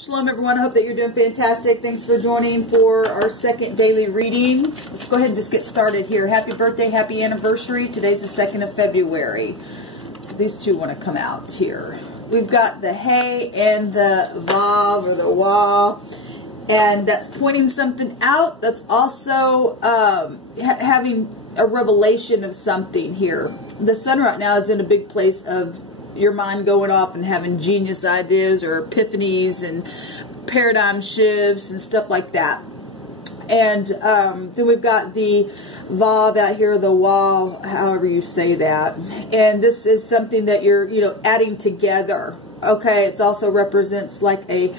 Shalom everyone, I hope that you're doing fantastic. Thanks for joining for our second daily reading. Let's go ahead and just get started here. Happy birthday, happy anniversary. Today's the 2nd of February. So these two want to come out here. We've got the hey and the vav or the wah. And that's pointing something out. That's also having a revelation of something here. The sun right now is in a big place of your mind going off and having genius ideas or epiphanies and paradigm shifts and stuff like that. And then we've got the vav out here, the wah, however you say that. And this is something that you're, adding together. Okay, it also represents like a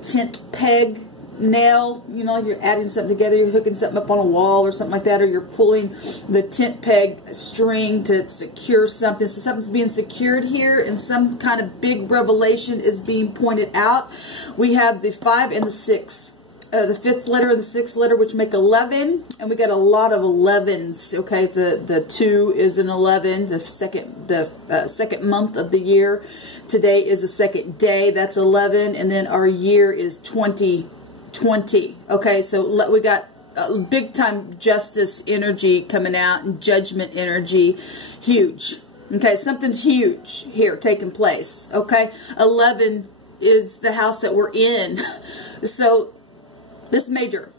tent peg nail, you're adding something together, you're hooking something up on a wall or something like that, or you're pulling the tent peg string to secure something. So something's being secured here and some kind of big revelation is being pointed out. We have the 5 and the 6. The 5th letter and the 6th letter, which make 11, and we got a lot of 11s. Okay, the 2 is an 11, the second month of the year. Today is the second day, that's 11, and then our year is 2020. Okay, so we got big time justice energy coming out and judgment energy. Huge. Okay, something's huge here taking place. Okay, 11 is the house that we're in. So this major,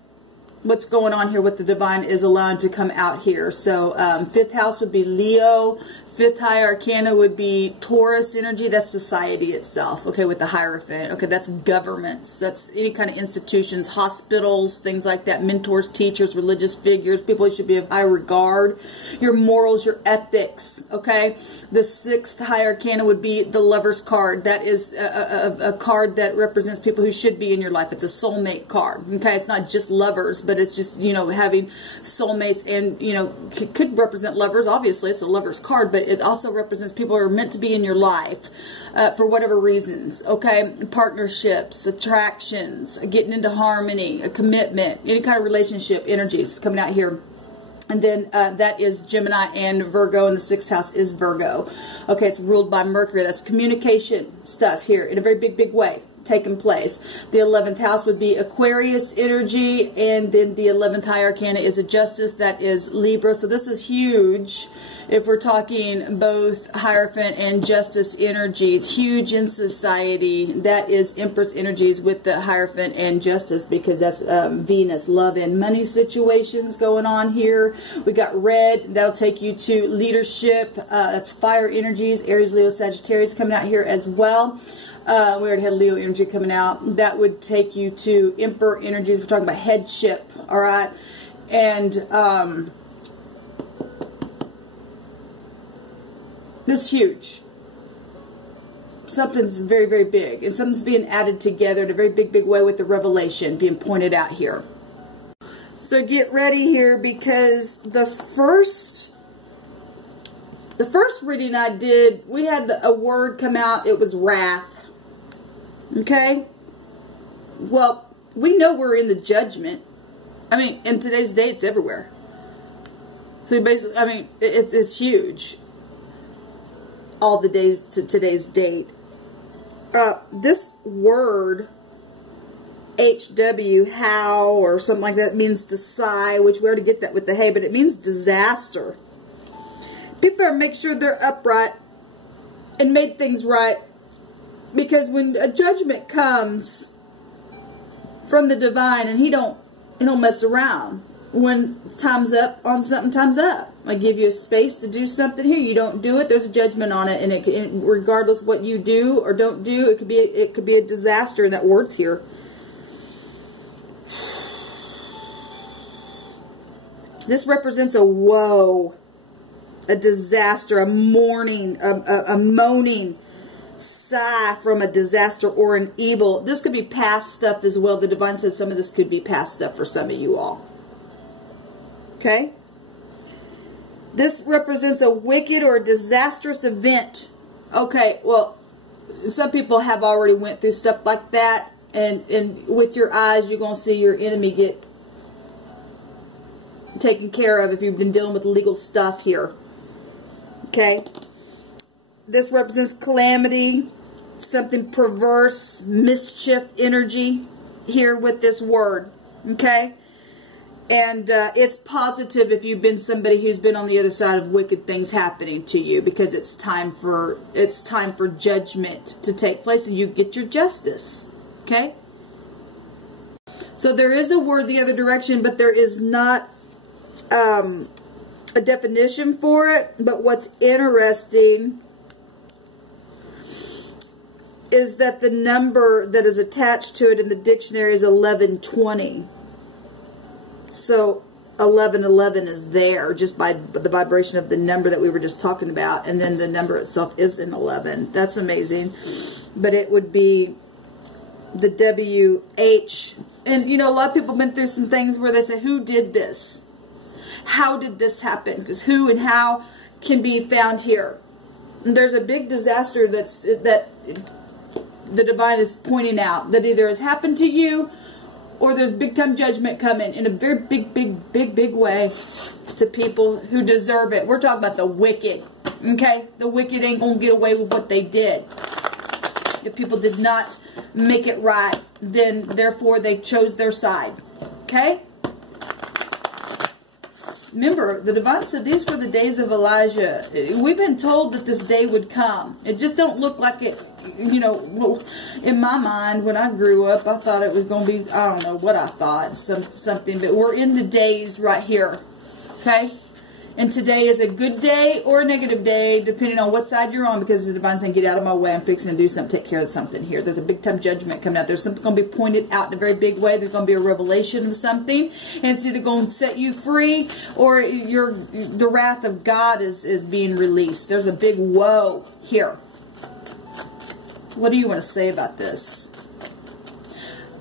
what's going on here with the divine is allowing to come out here. So 5th house would be Leo. 5th high arcana would be Taurus energy. That's society itself. Okay, with the Hierophant. Okay, that's governments. That's any kind of institutions, hospitals, things like that. Mentors, teachers, religious figures, people you should be of high regard. Your morals, your ethics. Okay, the 6th high arcana would be the Lover's card. That is a card that represents people who should be in your life. It's a soulmate card. Okay, it's not just lovers, but it's just, having soulmates and, could represent lovers. Obviously, it's a Lover's card, but it also represents people who are meant to be in your life for whatever reasons. Okay, partnerships, attractions, getting into harmony, a commitment, any kind of relationship energies coming out here. And then that is Gemini and Virgo, and the 6th house is Virgo. Okay, it's ruled by Mercury. That's communication stuff here in a very big way taking place. The 11th house would be Aquarius energy, and then the 11th high arcana is a justice, that is Libra. So this is huge if we're talking both Hierophant and justice energies. Huge in society. That is Empress energies with the Hierophant and justice, because that's Venus, love and money situations going on here. We got red, that'll take you to leadership. That's fire energies, Aries, Leo, Sagittarius coming out here as well. We already had Leo energy coming out. That would take you to Emperor energies. We're talking about headship, all right? And this is huge. Something's very big. And something's being added together in a very big way with the revelation being pointed out here. So get ready here, because the first reading I did, we had a word come out. It was wrath. Okay, well, we know we're in the judgment. I mean, in today's day, it's everywhere. So basically, I mean, it's huge. All the days to today's date. This word, HW, how, or something like that, means to sigh, which we already get that with the hay, but it means disaster. People are make sure they're upright and made things right. Because when a judgment comes from the divine, and he don't mess around. When time's up on something, time's up. I give you a space to do something here. You don't do it, there's a judgment on it, and regardless of what you do or don't do, it could be a disaster. And that word's here. This represents a woe, a disaster, a mourning, a moaning sigh from a disaster or an evil. This could be past stuff as well. The divine says some of this could be past stuff for some of you all. Okay? This represents a wicked or a disastrous event. Okay, well, some people have already went through stuff like that, and with your eyes you're going to see your enemy get taken care of if you've been dealing with legal stuff here. Okay? This represents calamity, something perverse, mischief energy here with this word, okay? And it's positive if you've been somebody who's been on the other side of wicked things happening to you, because it's time for judgment to take place and you get your justice, okay? So there is a word the other direction, but there is not a definition for it. But what's interesting is that the number that is attached to it in the dictionary is 1120. So 1111 is there just by the vibration of the number that we were just talking about. And then the number itself is in 11. That's amazing. But it would be the WH. And, you know, a lot of people have been through some things where they say, who did this? How did this happen? Because who and how can be found here. And there's a big disaster that the divine is pointing out that either has happened to you or there's big time judgment coming in a very big way to people who deserve it. We're talking about the wicked, okay? The wicked ain't going to get away with what they did. If people did not make it right, then therefore they chose their side, okay? Remember, the divine said these were the days of Elijah. We've been told that this day would come. It just don't look like it. You know, in my mind, when I grew up, I thought it was going to be, I don't know what I thought, something. But we're in the days right here, okay? And today is a good day or a negative day, depending on what side you're on, because the divine's saying, get out of my way. I'm fixing to do something, take care of something here. There's a big time judgment coming out. There's something going to be pointed out in a very big way. There's going to be a revelation of something, and it's either going to set you free or the wrath of God is being released. There's a big woe here. What do you want to say about this?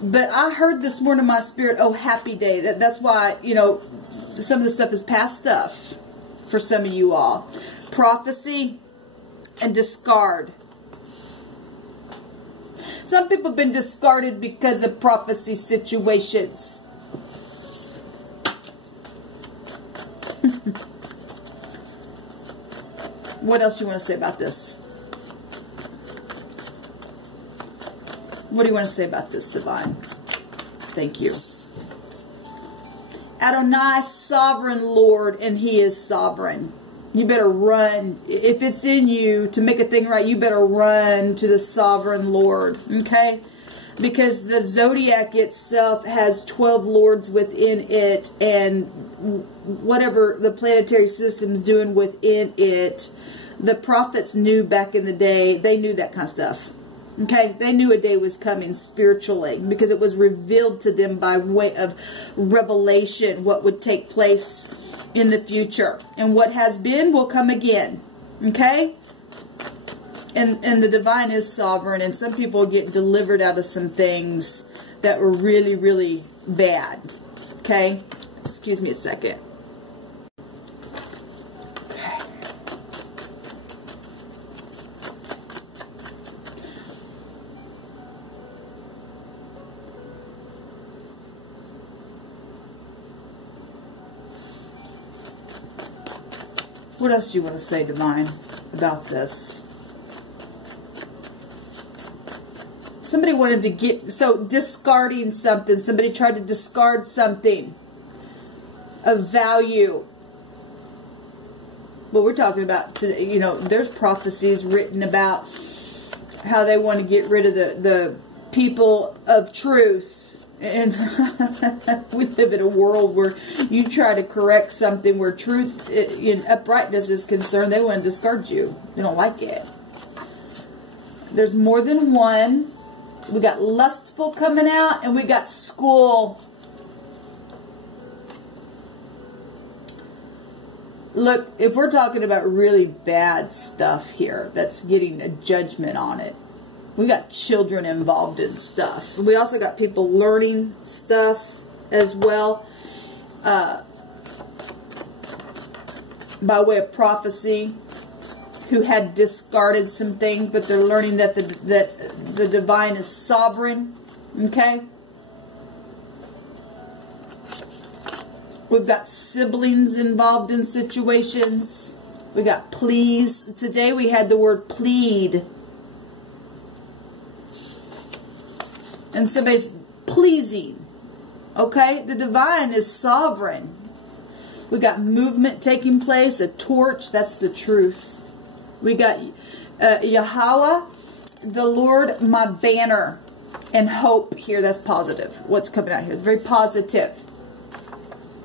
But I heard this morning in my spirit, oh, happy day. That's why, you know, some of this stuff is past stuff for some of you all. Prophecy and discard. Some people have been discarded because of prophecy situations. What else do you want to say about this? What do you want to say about this, divine? Thank you. Adonai, sovereign Lord, and he is sovereign. You better run. If it's in you to make a thing right, you better run to the sovereign Lord, okay? Because the zodiac itself has 12 lords within it, and whatever the planetary system's doing within it, the prophets knew back in the day. They knew that kind of stuff. Okay, they knew a day was coming spiritually because it was revealed to them by way of revelation what would take place in the future. And what has been will come again. Okay? And the divine is sovereign, and some people get delivered out of some things that were really, really bad. Okay? Excuse me a second. What else do you want to say, divine, about this? Somebody wanted to get, so discarding something. Somebody tried to discard something of value. Well, we're talking about today, you know, there's prophecies written about how they want to get rid of the people of truth. And we live in a world where you try to correct something where truth in uprightness is concerned. They want to discard you. They don't like it. There's more than one. We got lustful coming out, and we got school. Look, if we're talking about really bad stuff here that's getting a judgment on it, we got children involved in stuff. We also got people learning stuff as well. By way of prophecy, who had discarded some things, but they're learning that the divine is sovereign. Okay? We've got siblings involved in situations. We got pleas. Today we had the word plead. and somebody's pleasing. Okay? The divine is sovereign. We got movement taking place, a torch, that's the truth. We got Yahweh, the Lord, my banner, and hope here, that's positive. What's coming out here? It's very positive.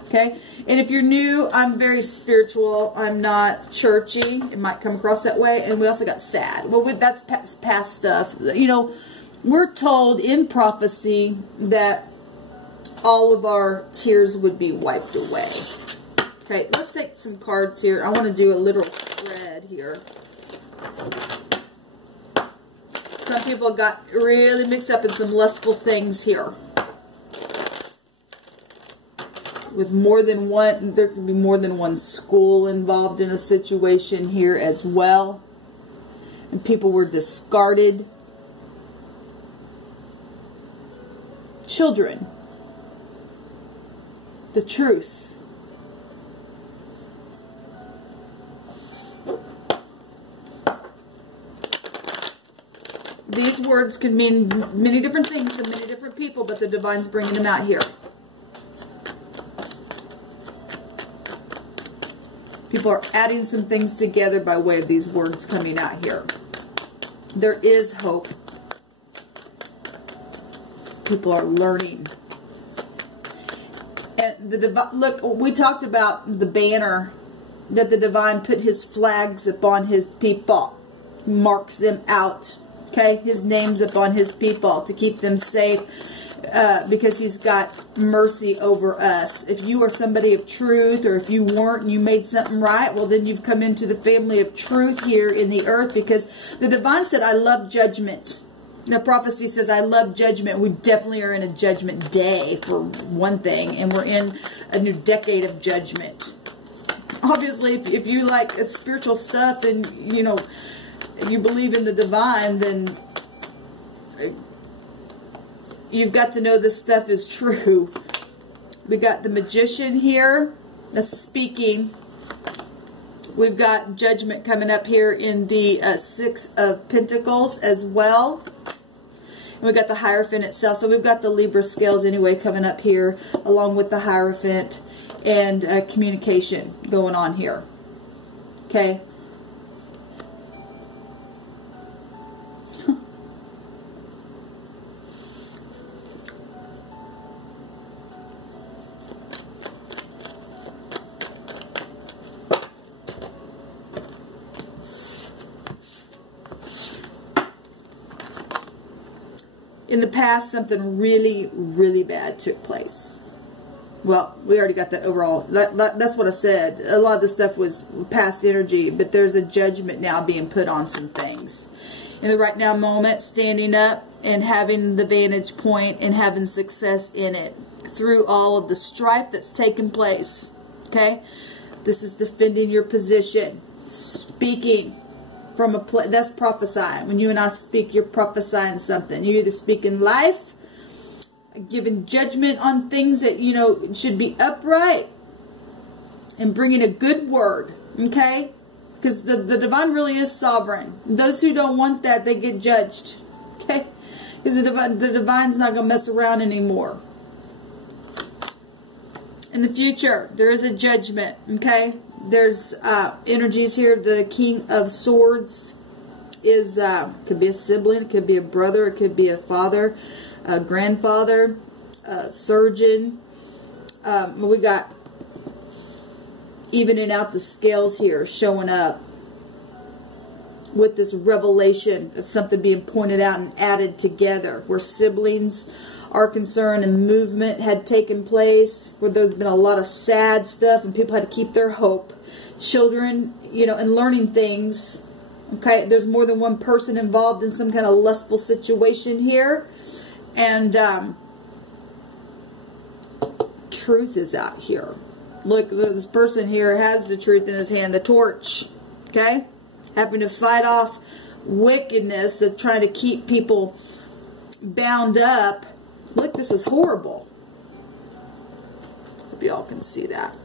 Okay? And if you're new, I'm very spiritual. I'm not churchy. It might come across that way. And we also got sad. Well, that's past stuff. You know, we're told in prophecy that all of our tears would be wiped away. Okay, let's take some cards here. I want to do a literal spread here. Some people got really mixed up in some lustful things here. With more than one, there could be more than one school involved in a situation here as well. And people were discarded. Children. The truth. These words can mean many different things to many different people, but the divine's bringing them out here. People are adding some things together by way of these words coming out here. There is hope. People are learning. And the divine, look, we talked about the banner that the divine put his flags upon his people. He marks them out. Okay, his name's upon his people to keep them safe. Because he's got mercy over us. If you are somebody of truth, or if you weren't and you made something right, well, then you've come into the family of truth here in the earth, because the divine said, I love judgment. The prophecy says, I love judgment. We definitely are in a judgment day, for one thing, and we're in a new decade of judgment. Obviously, if you like spiritual stuff and, you know, you believe in the divine, then you've got to know this stuff is true. We got the Magician here. That's speaking. We've got Judgment coming up here in the Six of Pentacles as well. And we've got the Hierophant itself. So we've got the Libra scales anyway coming up here, along with the Hierophant and communication going on here. Okay. In the past, something really, really bad took place. Well, we already got that overall. That's what I said. A lot of the stuff was past energy, but there's a judgment now being put on some things. In the right now moment, standing up and having the vantage point and having success in it through all of the strife that's taken place. Okay? This is defending your position. Speaking from a place, that's prophesying. When you and I speak, you're prophesying something. You're either speaking life, giving judgment on things that, you know, should be upright, and bringing a good word. Okay? Because the divine really is sovereign. Those who don't want that, they get judged. Okay? Because the divine's not going to mess around anymore. In the future, there is a judgment. Okay? There's energies here. The King of Swords is could be a sibling, it could be a brother, it could be a father, a grandfather, a surgeon. We got evening out the scales here, showing up with this revelation of something being pointed out and added together, where siblings are concerned and movement had taken place, where there's been a lot of sad stuff and people had to keep their hope. Children, you know, and learning things. Okay, there's more than one person involved in some kind of lustful situation here. And truth is out here. Look, this person here has the truth in his hand, the torch. Okay? Having to fight off wickedness of trying to keep people bound up. Look, this is horrible. Hope y'all can see that.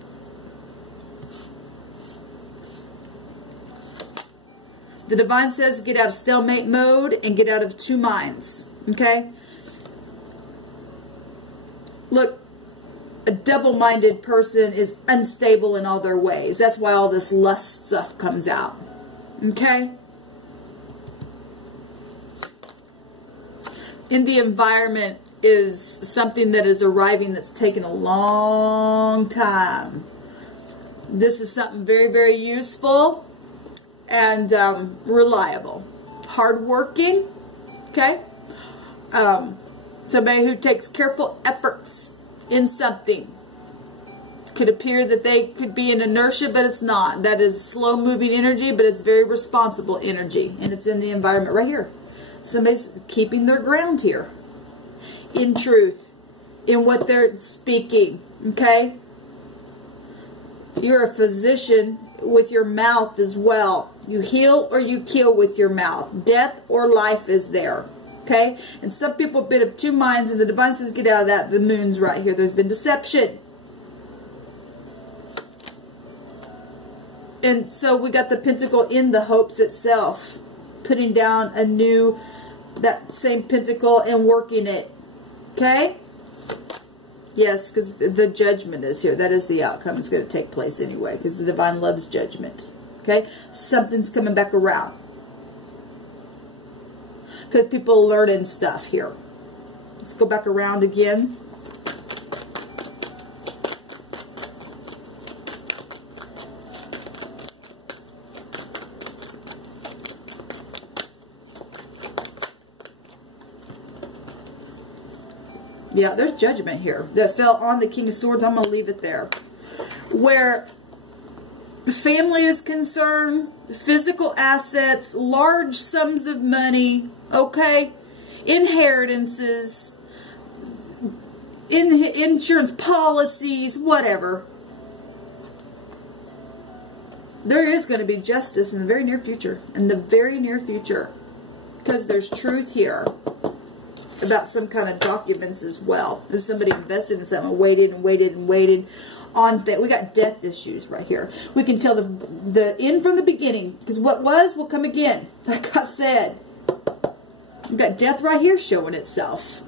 The divine says get out of stalemate mode and get out of two minds. Okay? Look, a double-minded person is unstable in all their ways. That's why all this lust stuff comes out. Okay? In the environment is something that is arriving that's taken a long time. This is something very, very useful and reliable. Hardworking. Okay? Somebody who takes careful efforts in something. Could appear that they could be in inertia, but it's not. That is slow moving energy, but it's very responsible energy. And it's in the environment right here. Somebody's keeping their ground here. In truth. In what they're speaking. Okay? You're a physician with your mouth as well. You heal or you kill with your mouth. Death or life is there. Okay? And some people have been of two minds, and the divine says, get out of that. The moon's right here. There's been deception. And so we got the pentacle in the hopes itself. Putting down a new, that same pentacle and working it. Okay? Yes, because the judgment is here. That is the outcome. It's going to take place anyway, because the divine loves judgment. Okay? Something's coming back around. Because people are learning stuff here. Let's go back around again. Yeah, there's judgment here that fell on the King of Swords. I'm going to leave it there. Where family is concerned, physical assets, large sums of money, okay, inheritances, insurance policies, whatever. There is going to be justice in the very near future. In the very near future. Because there's truth here about some kind of documents as well. There's somebody invested in something, waited and waited and waited on that. We got death issues right here. We can tell the end from the beginning, because what was will come again. Like I said, we got death right here showing itself.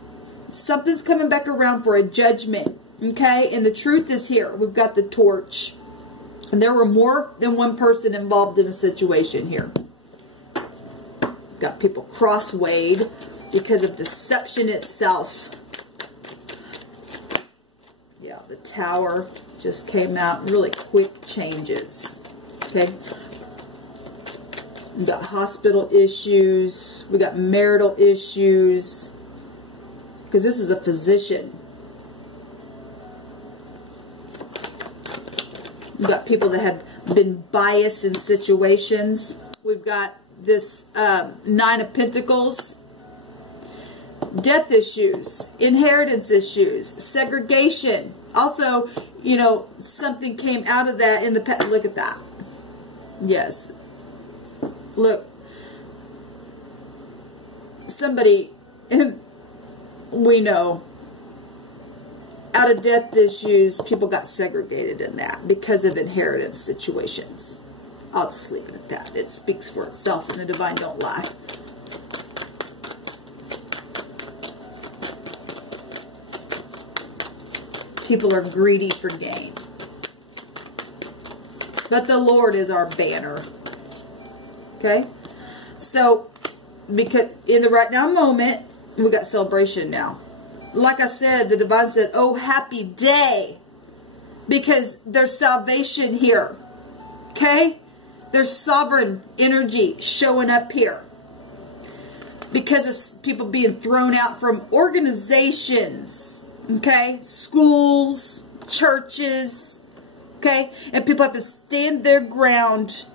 Something's coming back around for a judgment. Okay, and the truth is here. We've got the torch, and there were more than one person involved in a situation here. Got people crosswayed because of deception itself. Yeah, the Tower just came out. Really quick changes. Okay. We got hospital issues. We got marital issues. Because this is a physician. We got people that have been biased in situations. We've got this Nine of Pentacles. Death issues, inheritance issues, segregation. Also, you know, something came out of that in the past. Look at that. Yes. Look. Somebody, we know, out of death issues, people got segregated in that because of inheritance situations. I'll just leave it at that. It speaks for itself, and the divine don't lie. People are greedy for gain. But the Lord is our banner. Okay? So, because in the right now moment, we got celebration now. Like I said, the divine said, oh, happy day. Because there's salvation here. Okay? There's sovereign energy showing up here. Because of people being thrown out from organizations. Okay, schools, churches, okay, and people have to stand their ground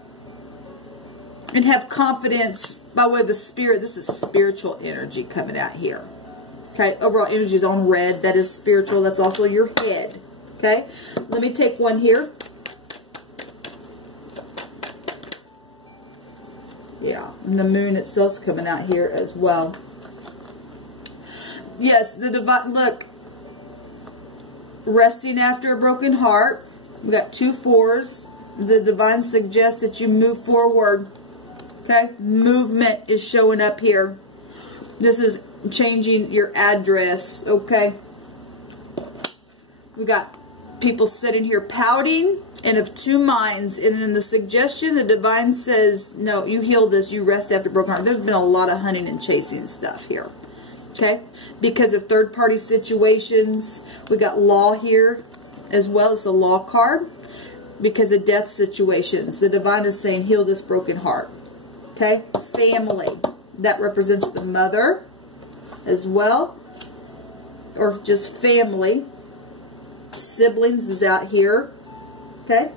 and have confidence by way of the Spirit. This is spiritual energy coming out here. Okay, overall energy is on red. That is spiritual. That's also your head. Okay, let me take one here. Yeah, and the moon itself is coming out here as well. Yes, the divine, look. Resting after a broken heart. We got 2 4s. The divine suggests that you move forward. Okay? Movement is showing up here. This is changing your address. Okay? We got people sitting here pouting and of two minds. And then the suggestion, the divine says, no, you heal this, you rest after broken heart. There's been a lot of hunting and chasing stuff here. Okay? Because of third-party situations. We got law here as well as the law card. Because of death situations. The divine is saying, heal this broken heart. Okay? Family. That represents the mother as well. Or just family. Siblings is out here. Okay?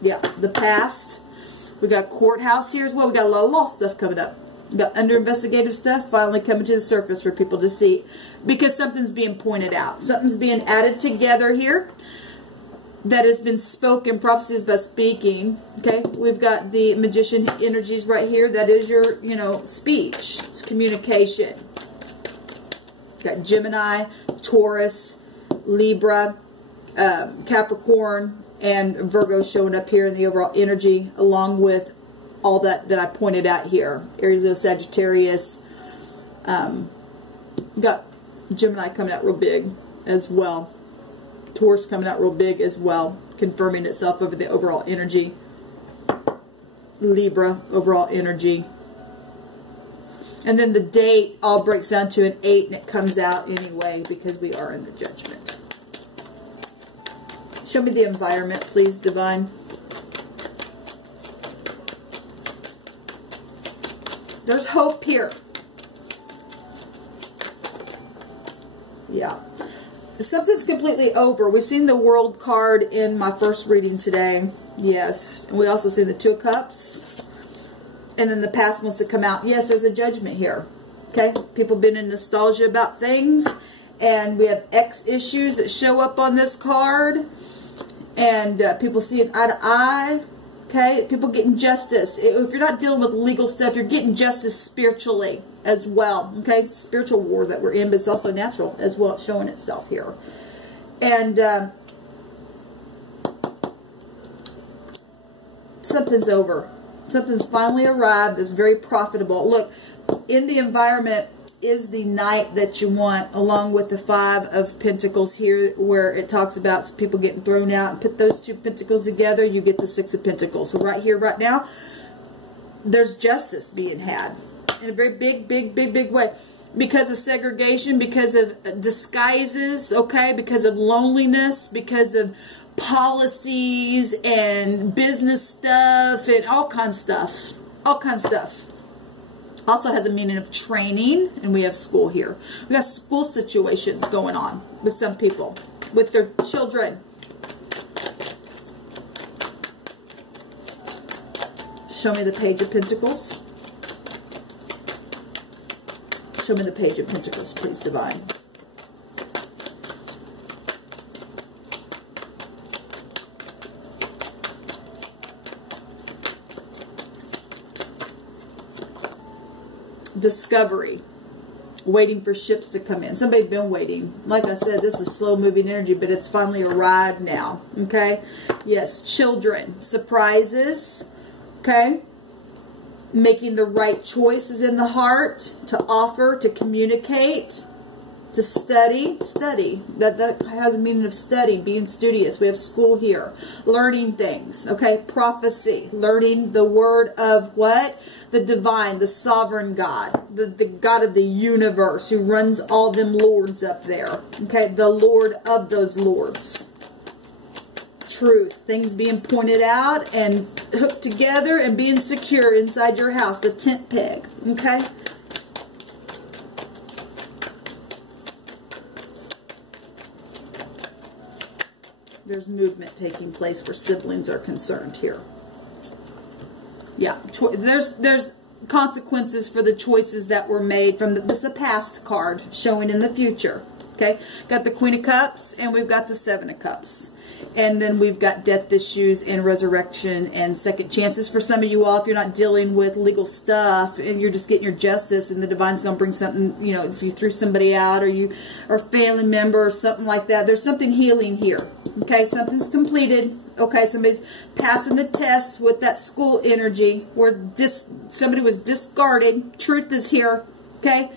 Yeah, the past. We got courthouse here as well. We got a lot of law stuff coming up. We got under investigative stuff finally coming to the surface for people to see. Because something's being pointed out. Something's being added together here. That has been spoken. Prophecy is about speaking. Okay? We've got the magician energies right here. That is your, you know, speech. It's communication. Got Gemini, Taurus, Libra, Capricorn, and Virgo showing up here in the overall energy, along with all that I pointed out here. Aries, Sagittarius. Got Gemini coming out real big as well. Taurus coming out real big as well, confirming itself over the overall energy. Libra, overall energy. And then the date all breaks down to an 8, and it comes out anyway because we are in the judgment. Show me the environment, please, divine. There's hope here. Yeah. Something's completely over. We've seen the World card in my first reading today. Yes. And we also see the 2 of Cups. And then the past wants to come out. Yes, there's a judgment here. Okay? People been in nostalgia about things. And we have X issues that show up on this card. And people seeing eye to eye. Okay? People getting justice. If you're not dealing with legal stuff, you're getting justice spiritually as well. Okay? It's a spiritual war that we're in, but it's also natural as well. It's showing itself here. And something's over. Something's finally arrived that's very profitable. Look, in the environment is the knight that you want, along with the 5 of Pentacles here, where it talks about people getting thrown out. And put those 2 pentacles together, you get the 6 of Pentacles. So right here, right now, there's justice being had in a very big way. Because of segregation, because of disguises, okay, because of loneliness, because of policies and business stuff and all kinds of stuff. All kinds of stuff. Also has a meaning of training, and we have school here. We got school situations going on with some people, with their children. Show me the Page of Pentacles. Show me the Page of Pentacles, please, divine. Discovery. Waiting for ships to come in. Somebody's been waiting. Like I said, this is slow moving energy, but it's finally arrived now. Okay? Yes. Children. Surprises. Okay? Making the right choices in the heart. To offer. To communicate. To study. Study. That has a meaning of study. Being studious. We have school here. Learning things. Okay? Prophecy. Learning the word of what? The divine, the sovereign God, the God of the universe who runs all them lords up there. Okay, the Lord of those lords. Truth, things being pointed out and hooked together and being secure inside your house, the tent peg. Okay. There's movement taking place where siblings are concerned here. Yeah, there's consequences for the choices that were made from this is a past card showing in the future. Okay, got the Queen of Cups and we've got the 7 of Cups. And then we've got death issues and resurrection and second chances for some of you all. If you're not dealing with legal stuff and you're just getting your justice and the divine's going to bring something, you know, if you threw somebody out or you are a family member or something like that, there's something healing here. Okay, something's completed. Okay, somebody's passing the test with that school energy where somebody was discarded. Truth is here. Okay,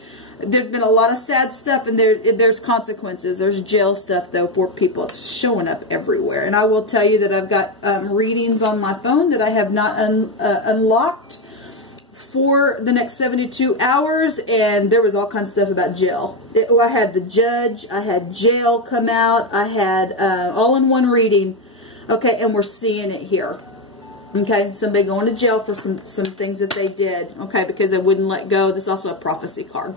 There's been a lot of sad stuff, and there's consequences. There's jail stuff, though, for people. It's showing up everywhere. And I will tell you that I've got readings on my phone that I have not unlocked for the next 72 hours, and there was all kinds of stuff about jail. I had the judge, I had jail come out, I had all in one reading. Okay, and we're seeing it here. Okay, somebody going to jail for some things that they did. Okay, because they wouldn't let go. This is also a prophecy card.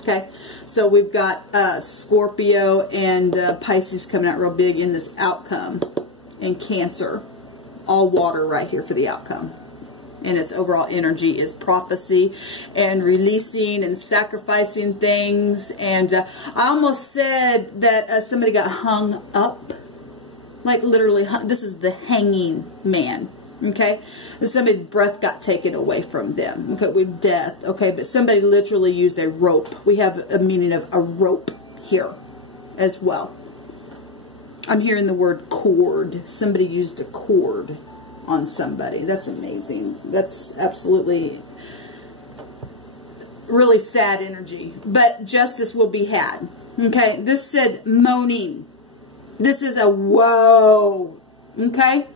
Okay, so we've got Scorpio and Pisces coming out real big in this outcome. And Cancer, all water right here for the outcome. And its overall energy is prophecy and releasing and sacrificing things. And I almost said that somebody got hung up. Like literally, this is the hanging man. Okay, somebody's breath got taken away from them. Okay, with death. Okay, but somebody literally used a rope. We have a meaning of a rope here as well. I'm hearing the word cord. Somebody used a cord on somebody. That's amazing. That's absolutely really sad energy. But justice will be had. Okay, this said moaning. This is a whoa. Okay.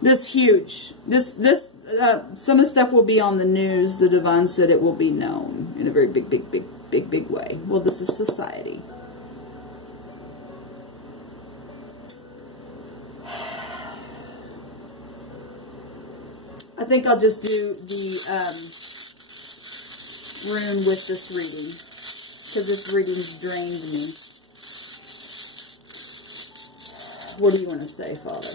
This huge. Some of the stuff will be on the news. The divine said it will be known in a very big way. Well, this is society. I think I'll just do the rune with this reading, because this reading's drained me. What do you want to say, Father?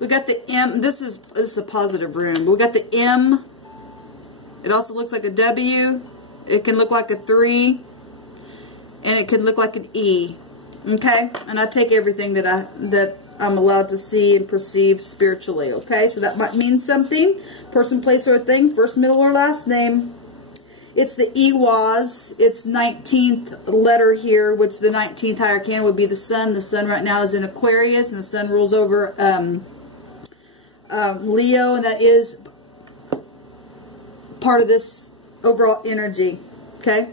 We got the M. This is a positive rune. We got the M. It also looks like a W. It can look like a 3. And it can look like an E. Okay? And I take everything that I'm allowed to see and perceive spiritually. Okay? So that might mean something. Person, place, or a thing. First, middle, or last name. It's the Ewas. It's 19th letter here, which the 19th higher arcana would be the sun. The sun right now is in Aquarius, and the sun rules over Leo, and that is part of this overall energy. Okay?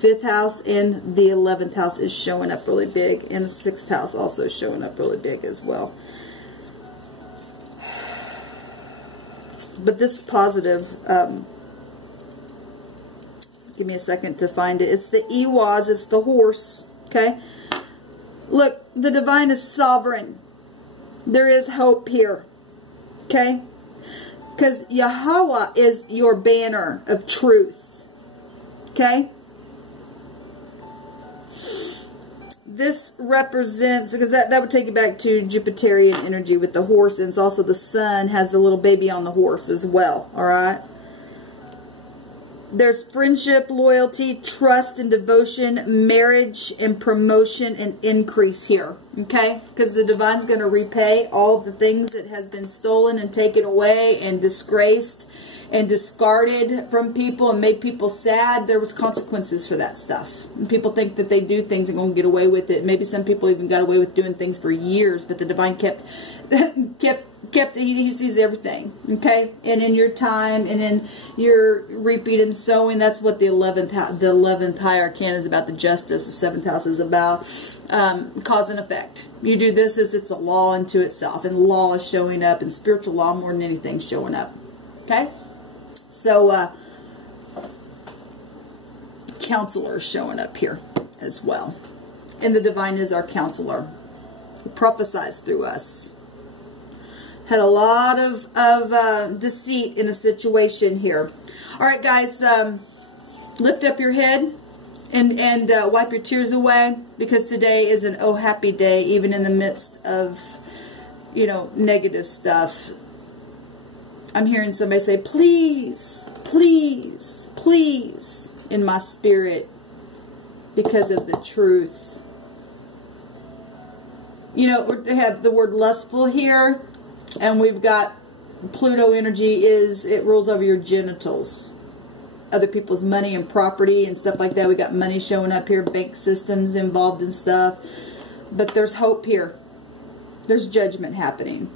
5th house and the 11th house is showing up really big, and the 6th house also showing up really big as well. But this is positive. Give me a second to find it. It's the Ewas. It's the horse. Okay? Look, the divine is sovereign. There is hope here. Okay? Because Yahweh is your banner of truth. Okay? This represents, because that would take you back to Jupiterian energy with the horse, and it's also the sun has a little baby on the horse as well. Alright? There's friendship, loyalty, trust and devotion, marriage and promotion and increase here. Okay? Because the divine's going to repay all the things that has been stolen and taken away and disgraced and discarded from people and made people sad. There was consequences for that stuff. And people think that they do things and going to get away with it. Maybe some people even got away with doing things for years, but the divine kept he sees everything. Okay? And in your time and in your reaping and sowing, that's what the 11th higher arcana is about. The justice. The 7th house is about cause and effect. You do this as it's a law unto itself, and law is showing up, and spiritual law more than anything showing up. Okay? So, counselor showing up here as well. And the divine is our counselor. He prophesies through us. Had a lot of deceit in a situation here. All right, guys, lift up your head and wipe your tears away, because today is an oh happy day, even in the midst of, you know, negative stuff. I'm hearing somebody say, please, please, please, in my spirit, because of the truth. You know, we have the word lustful here, and we've got Pluto energy it rules over your genitals. Other people's money and property and stuff like that. We got money showing up here, bank systems involved in stuff. But there's hope here. There's judgment happening.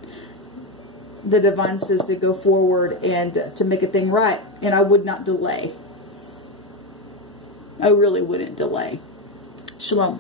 The divine says to go forward and to make a thing right. And I would not delay. I really wouldn't delay. Shalom.